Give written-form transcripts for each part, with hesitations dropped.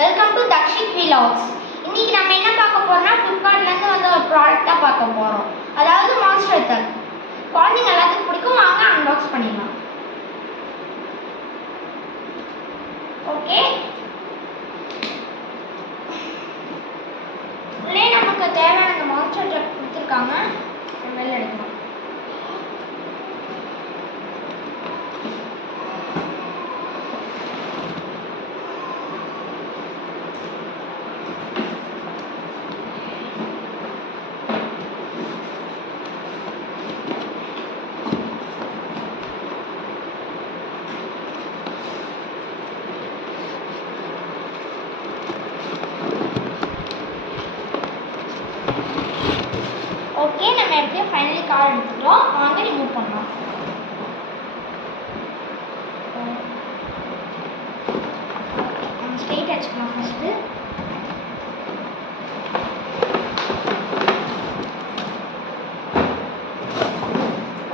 Welcome to Dakshith vlogs. இன்னைக்கு நம்ம என்ன பார்க்க போறோம்னா ஃப்ளிப்கார்ட்லேருந்து வந்து ஒரு ப்ராடக்ட் தான் பார்க்க போகிறோம். அதாவது மான்ஸ்டர் தக். குழந்தைங்க எல்லாத்துக்கும் பிடிக்கும். வாங்க அன்பாக்ஸ் பண்ணிடலாம். ஓகே, உள்ளே நமக்கு தேவையான அந்த மான்ஸ்டர் தக் கொடுத்துருக்காங்க. வெளில எடுக்கலாம். ஓகே, நம்ம எப்படியும் ஃபைனலி கார் எடுத்துட்டோம். வாங்க ரிமூவ் பண்ணலாம். நம்ம ஸ்ட்ரெயிட் வச்சுக்கலாம் ஃபஸ்ட்டு.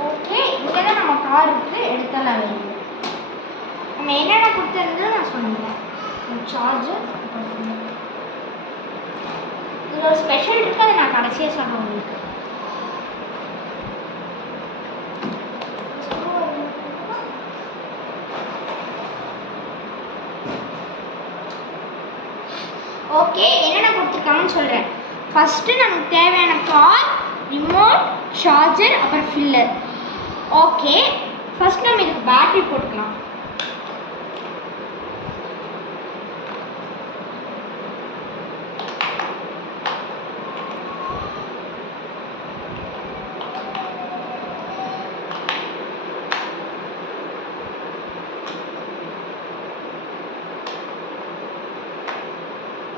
ஓகே, இங்கே தான் நம்ம கார் இருக்குது. எடுத்தலாம் வேணும். நம்ம என்னென்ன கொடுத்துருந்து நான் சொன்னேன். சார்ஜர், இதில் ஒரு ஸ்பெஷல் இருக்குது. அதை நான் கடைசியாக சொல்கிறேன் உங்களுக்கு. ஓகே, என்னென்ன கொடுத்துருக்காங்கன்னு சொல்கிறேன். ஃபஸ்ட்டு நமக்கு தேவையான கார், ரிமோட், சார்ஜர், அப்புறம் ஃபில்லர். ஓகே, ஃபஸ்ட் நம்ம இதுக்கு பேட்டரி போட்டுக்கலாம்.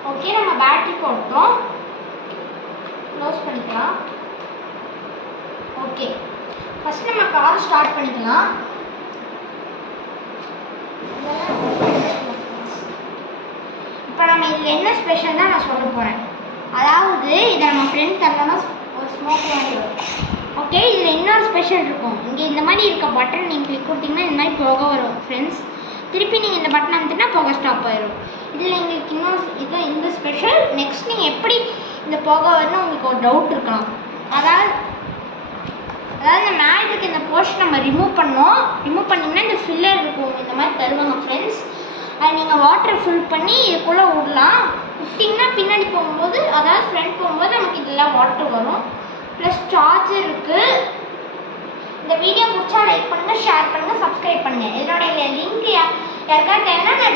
ஓகே, நம்ம பேட்டரி போட்டோம். க்ளோஸ் பண்ணிக்கலாம். ஓகே, ஃபஸ்ட் நம்ம கார் ஸ்டார்ட் பண்ணிக்கலாம். இப்போ நம்ம இதில் என்ன ஸ்பெஷல் தான் நான் சொல்ல போகிறேன். அதாவது இதை நம்ம ஃப்ரெண்ட் தரலாம் ஒரு ஸ்மோக் மாதிரி வரும். ஓகே, இதில் இன்னொரு ஸ்பெஷல் இருக்கும். இங்கே இந்த மாதிரி இருக்க பட்டன் நீங்கள் கிளிக் கொடுத்தீங்கன்னா இந்த மாதிரி புகை வரும் ஃப்ரெண்ட்ஸ். திருப்பி நீங்கள் இந்த பட்டன் அமுத்தினா புகை ஸ்டாப் ஆயிடும். இதில் எங்களுக்கு இன்னொரு இது இந்த ஸ்பெஷல். நெக்ஸ்ட் நீங்கள் எப்படி இந்த புகை வரணும் உங்களுக்கு ஒரு டவுட் இருக்கலாம். அதாவது இந்த மேலே இருக்க இந்த போர்ஷன் நம்ம ரிமூவ் பண்ணோம். ரிமூவ் பண்ணிங்கன்னா இந்த ஃபில்லர் இருக்கும். இந்த மாதிரி தருவாங்க ஃப்ரெண்ட்ஸ். அதை நீங்கள் வாட்டரை ஃபில் பண்ணி இதுக்குள்ளே விடலாம். விட்டிங்கன்னா பின்னாடி போகும்போது, அதாவது ஃப்ரண்ட் போகும்போது நமக்கு இதெல்லாம் வாட்டர் வரும். ப்ளஸ் சார்ஜர் இருக்குது. இந்த வீடியோ பிடிச்சா லைக் பண்ணுங்கள், ஷேர் பண்ணுங்கள், சப்ஸ்கிரைப் பண்ணுங்கள். இதனோட லிங்க் யாருக்காவது தேவைன்னா நான்